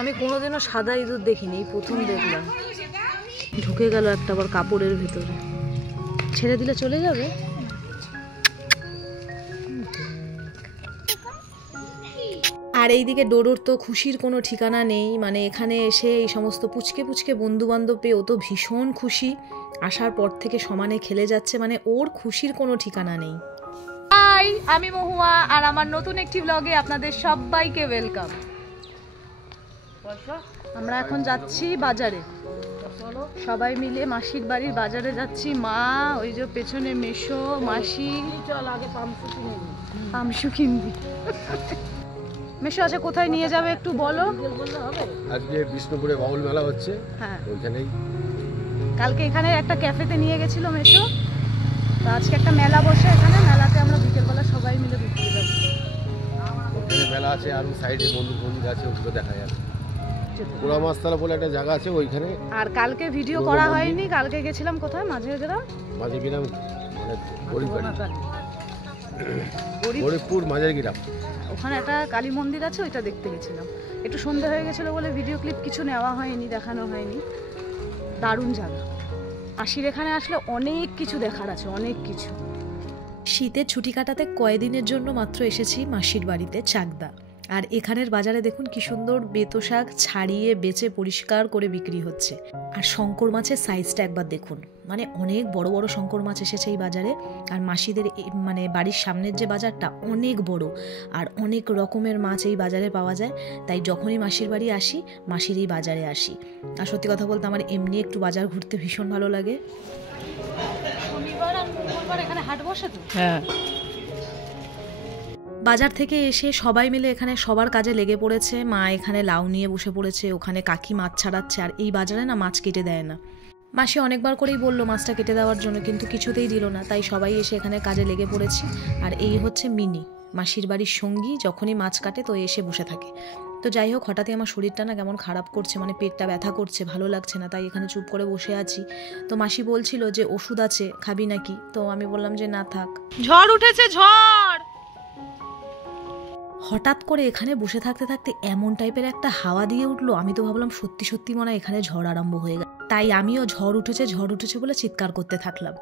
আমি কোনোদিনও সাদা ইঁদুর দেখিনি, এই প্রথম দেখলাম। ঢুকে গেল একটা আবার কাপড়ের ভিতরে, ছেড়ে দিলে চলে যাবে। আর এইদিকে ডোডোর তো খুশির কোনো ঠিকানা নেই, মানে এখানে এসে এই সমস্ত পুচকে পুচকে বন্ধু বান্ধব পেয়ে ও তো ভীষণ খুশি। আসার পর থেকে সমানে খেলে যাচ্ছে, মানে ওর খুশির কোনো ঠিকানা নেই। হাই, আমি মহুয়া, আর আমার নতুন একটি ব্লগে আপনাদের সবাইকে ওয়েলকাম। আমরা এখন যাচ্ছি বাজারে, সবাই মিলে মাসির বাড়ির বাজারে যাচ্ছি। মা, ওই যে পেছনে মেশো, মাসি। চল আগে পামসু কিনবি। মেশো আছে, কোথায় নিয়ে যাবে একটু বলো। আজকে বিষ্ণুপুরে বাউল মেলা হচ্ছে, হ্যাঁ ওইখানেই। কালকে এখানে একটা ক্যাফেতে নিয়ে গেছিল মেশো, তো আজকে একটা মেলা বসে এখানে, মেলাতে আমরা বিকেলবেলা সবাই মিলে ঘুরতে যাবো। ওখানে মেলা আছে, আর সাইডে মন্দির আছে, ওগুলো দেখা যাবে। পোড়া মাছতলা বলে একটা জায়গা আছে ওইখানে। আর কালকে ভিডিও করা হয়নি, কালকে গেছিলাম কোথায়, মাঝে গ্রাম, মানে গরিবপুর মাঝের গ্রাম, ওখানে একটা কালী মন্দির আছে, ওইটা দেখতে গেছিলাম। একটু সন্ধ্যা হয়ে গেছিলো বলে ভিডিও ক্লিপ কিছু নেওয়া হয়নি, দেখানো হয়নি। দারুণ জায়গা। মাসির এখানে আসলে অনেক কিছু দেখার আছে, অনেক কিছু। শীতের ছুটি কাটাতে কয়েকদিনের জন্য মাত্র এসেছি মাসির বাড়িতে চাকদা। আর এখানের বাজারে দেখুন কি সুন্দর বেতো শাক ছাড়িয়ে বেচে পরিষ্কার করে বিক্রি হচ্ছে। আর শঙ্কর মাছের সাইজটা একবার দেখুন, মানে অনেক বড় বড় শঙ্কর মাছ এসেছে এই বাজারে। আর মাসিদের মানে বাড়ির সামনের যে বাজারটা অনেক বড়, আর অনেক রকমের মাছ এই বাজারে পাওয়া যায়। তাই যখনই মাসির বাড়ি আসি, মাসির এই বাজারে আসি। আর সত্যি কথা বলতে আমার এমনি একটু বাজার ঘুরতে ভীষণ ভালো লাগে। শনিবার আর মঙ্গলবার এখানে হাট বসে তো। হ্যাঁ, বাজার থেকে এসে সবাই মিলে এখানে সবার কাজে লেগে পড়েছে। মা এখানে লাউ নিয়ে বসে পড়েছে, ওখানে কাকি মাছ ছাড়াচ্ছে। আর এই বাজারে না মাছ কেটে দেয় না। মাসি অনেকবার করেই বললো মাছটা কেটে দেওয়ার জন্য, কিন্তু কিছুতেই দিল না। তাই সবাই এসে এখানে কাজে লেগে পড়েছি। আর এই হচ্ছে মিনি, মাসির বাড়ির সঙ্গী। যখনই মাছ কাটে তো এসে বসে থাকে। তো যাই হোক, হঠাৎই আমার শরীরটা না কেমন খারাপ করছে, মানে পেটটা ব্যথা করছে, ভালো লাগছে না। তাই এখানে চুপ করে বসে আছি। তো মাসি বলছিল যে ওষুধ আছে, খাবি নাকি? তো আমি বললাম যে না থাক। ঝড় উঠেছে, ঝড়। হঠাৎ করে এখানে বসে থাকতে থাকতে এমন টাইপের একটা হাওয়া দিয়ে উঠলো, আমি তো ভাবলাম সত্যি সত্যি মনে হয় এখানে ঝড় আরম্ভ হয়ে গেল। তাই আমিও ঝড় উঠেছে বলে চিৎকার করতে থাকলাম।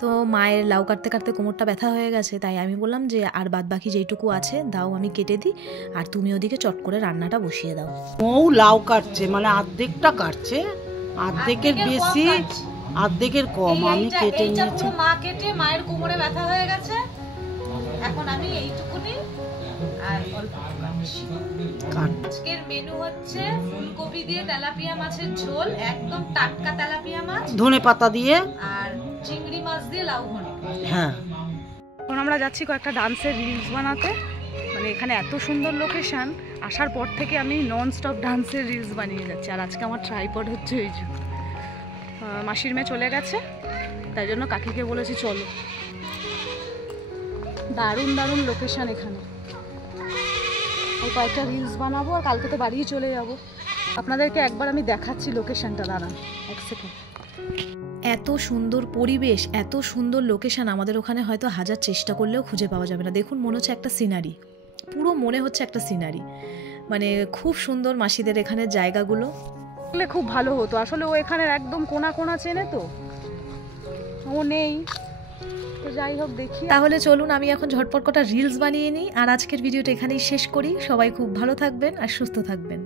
তো মায়ের লাউ কাটতে কাটতে কোমরটা ব্যথা হয়ে গেছে, তাই আমি বললাম যে আর বাদ বাকি যেইটুকু আছে দাও, আমি কেটে দিই, আর তুমি ওদিকে চট করে রান্নাটা বসিয়ে দাও। ও লাউ কাটছে, মানে অর্ধেকটা কাটছে, অর্ধেকের বেশি অর্ধেকের কম। আমি কেটে নিয়েছি, মা কেটে, মায়ের কোমরে ব্যথা হয়ে গেছে, এখন আমি এইটুকুনি আর অল্প আজকের মেনু হচ্ছে ফুলকপি দিয়ে তেলাপিয়া মাছের ঝোল, একদম টাটকা তেলাপিয়া মাছ, ধনে পাতা দিয়ে, আর চিংড়ি মাছ দিয়ে লাউ ঘন্ট। হ্যাঁ, এখন আমরা যাচ্ছি কয়েকটা ডান্সের রিলস বানাতে। মানে এখানে এত সুন্দর লোকেশন, আসার পর থেকে আমি নন স্টপ ডান্সের রিলস বানিয়ে যাচ্ছি। আর আজকে আমার ট্রাইপড হচ্ছে এই যে মাসির মেয়ে চলে গেছে, তাই জন্য কাকিকে বলেছি চলো। দারুণ দারুণ লোকেশন এখানে, ওই কয়েকটা রিলস বানাবো, আর কালকে তো বাড়িই চলে যাব। আপনাদেরকে একবার আমি দেখাচ্ছি লোকেশনটা, দাঁড়ান এক সেকেন্ড। এত সুন্দর পরিবেশ, এত সুন্দর লোকেশন, আমাদের ওখানে হয়তো হাজার চেষ্টা করলেও খুঁজে পাওয়া যাবে না। দেখুন, মনে হচ্ছে একটা সিনারি, পুরো মনে হচ্ছে একটা সিনারি। মানে খুব সুন্দর মাসিদের এখানের জায়গাগুলো, খুব ভালো হতো। আসলে ও এখানের একদম কোনা কোনা চেনে তো, ও নেই। তো যাই হোক, দেখি। তাহলে চলুন আমি এখন ঝটপট কটা রিলস বানিয়ে নিই, আর আজকের ভিডিওটা এখানেই শেষ করি। সবাই খুব ভালো থাকবেন আর সুস্থ থাকবেন।